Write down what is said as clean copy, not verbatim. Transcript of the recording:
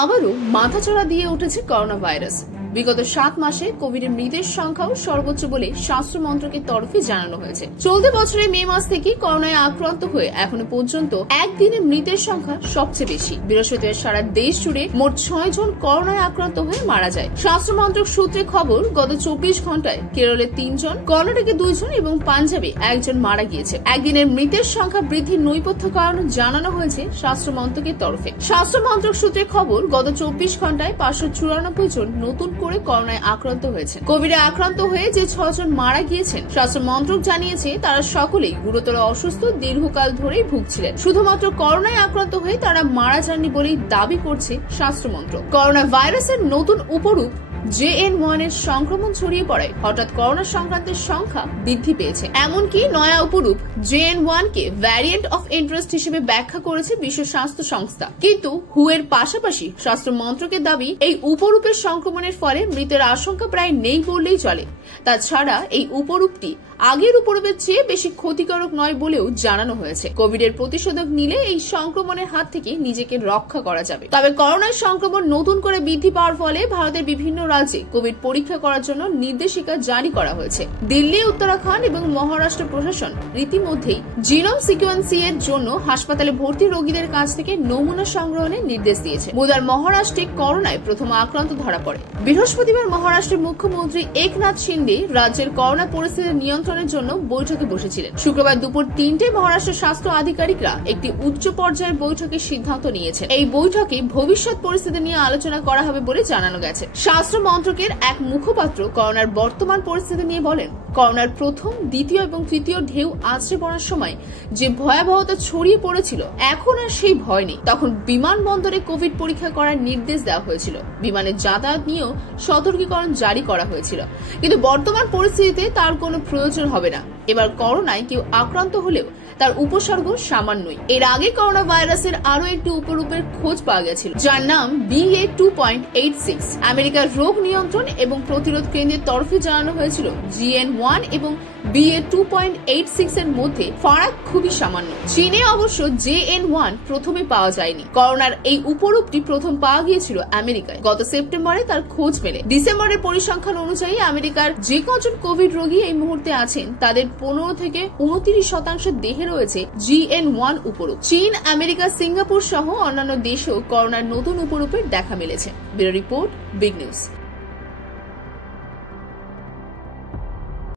আবারও মাথাচাড়া দিয়ে উঠেছে করোনা ভাইরাস। বিগত 7 মাসে কোভিডের মৃতের সংখ্যাও সর্বোচ্চ বলে স্বাস্থ্য মন্ত্রকের তরফে জানানো হয়েছে। চলতি বছরের মে মাস থেকে করোনায় আক্রান্ত হয়ে এখনো পর্যন্ত একদিনে মৃতের সংখ্যা সবচেয়ে বেশি। বৃহস্পতিবার সারা দেশ জুড়ে মোট 6 জন করোনায় আক্রান্ত হয়ে মারা যায়। স্বাস্থ্য মন্ত্রক সূত্রে খবর, গত 24 ঘন্টায় কেরলে 3 জন, কর্ণাটকে 2 জন এবং পাঞ্জাবে 1 জন মারা গিয়েছে। একদিনের মৃতের সংখ্যা বৃদ্ধির নৈপথ্য কারণ জানানো হয়েছে স্বাস্থ্য মন্ত্রকের তরফে। স্বাস্থ্য মন্ত্রক সূত্রে খবর, গত 24 ঘন্টায় 594 জন নতুন করে করোনায় আক্রান্ত হয়েছে। কোভিডে আক্রান্ত হয়ে যে 6 জন মারা গিয়েছেন, স্বাস্থ্য মন্ত্রক জানিয়েছে তারা সকলেই গুরুতর অসুস্থ, দীর্ঘকাল ধরেই ভুগছিলেন। শুধুমাত্র করোনায় আক্রান্ত হয়ে তারা মারা যাননি বলেই দাবি করছে স্বাস্থ্য মন্ত্রক। করোনা ভাইরাসের নতুন উপরূপ JN1 এর সংক্রমণ ছড়িয়ে পড়ায় হঠাৎ করোনা সংক্রান্তের সংখ্যা বৃদ্ধি পেয়েছে। এমনকি নয়া উপরূপ JN1 K variant of interest হিসেবে ব্যাখ্যা করেছে বিশ্ব স্বাস্থ্য সংস্থা। কিন্তু হু এর পাশাপাশি স্বাস্থ্য মন্ত্রকের দাবি, এই উপরূপের সংক্রমণের ফলে মৃতের আশঙ্কা প্রায় নেই বললেই চলে। তাছাড়া এই উপরূপটি আগের উপরূপের চেয়ে বেশি ক্ষতিকারক নয় বলেও জানানো হয়েছে। কোভিডের প্রতিষেধক নিলে এই সংক্রমণের হাত থেকে নিজেকে রক্ষা করা যাবে। তবে করোনার সংক্রমণ নতুন করে বৃদ্ধি পাওয়ার ফলে ভারতের বিভিন্ন রাজ্যে কোভিড পরীক্ষা করার জন্য নির্দেশিকা জারি করা হয়েছে। দিল্লি, উত্তরাখণ্ড এবং মহারাষ্ট্র প্রশাসন রীতিমধ্যেই জিনোম সিকোয়েন্সিং এর জন্য হাসপাতালে ভর্তি রোগীদের কাছ থেকে নমুনা সংগ্রহের নির্দেশ দিয়েছে। বুধবার মহারাষ্ট্রে করোনায় প্রথম আক্রান্ত ধরা পড়ে। বৃহস্পতিবার মহারাষ্ট্রের মুখ্যমন্ত্রী একনাথ শিন্ডে রাজ্যের করোনা পরিস্থিতি নিয়ন্ত্রণের জন্য বৈঠকে বসেছিলেন। শুক্রবার দুপুর 3টায় মহারাষ্ট্র স্বাস্থ্য আধিকারিকরা একটি উচ্চ পর্যায়ের বৈঠকের সিদ্ধান্ত নিয়েছেন। এই বৈঠকে ভবিষ্যৎ পরিস্থিতি নিয়ে আলোচনা করা হবে বলে জানানো গেছে। স্বাস্থ্য মন্ত্রকের এক মুখপাত্র করোনার বর্তমান পরিস্থিতি নিয়ে বলেন, করোনার প্রথম, দ্বিতীয় এবং তৃতীয় ঢেউ আছড়ে পড়ার সময় যে ভয়াবহতা ছড়িয়ে পড়েছিল, এখন আর সেই ভয় নেই। তখন বিমানবন্দরে কোভিড পরীক্ষা করার নির্দেশ দেওয়া হয়েছিল। বিমানে যাতায়াত নিয়েও সতর্কীকরণ জারি করা হয়েছিল। কিন্তু বর্তমান পরিস্থিতিতে তার কোনো প্রয়োজন হবে না। এবার করোনায় কেউ আক্রান্ত হলেও তার উপসর্গ সামান্যই। এর আগে করোনা ভাইরাসের আরো একটি উপরূপের খোঁজ পাওয়া গেছিল, যার নাম BA.2.86। আমেরিকার রোগ নিয়ন্ত্রণ এবং প্রতিরোধ কেন্দ্রের তরফে জানানো হয়েছিল, JN1 এবং BA.2.86 এর মধ্যে ফারাক খুবই সামান্য। চীনে অবশ্য JN1 প্রথমে পাওয়া যায়নি। করোনার এই উপরূপটি প্রথম পাওয়া গিয়েছিল আমেরিকায়। গত সেপ্টেম্বরে তার খোঁজ মেলে। ডিসেম্বরের পরিসংখ্যান অনুযায়ী আমেরিকার যে কজন কোভিড রোগী এই মুহূর্তে আছেন, তাদের 15 থেকে 29% দেহে রয়েছে JN1 উপরূপ। চীন, আমেরিকা, সিঙ্গাপুর সহ অন্যান্য দেশেও করোনার নতুন উপরূপের দেখা মিলেছে। Bureau report, big news.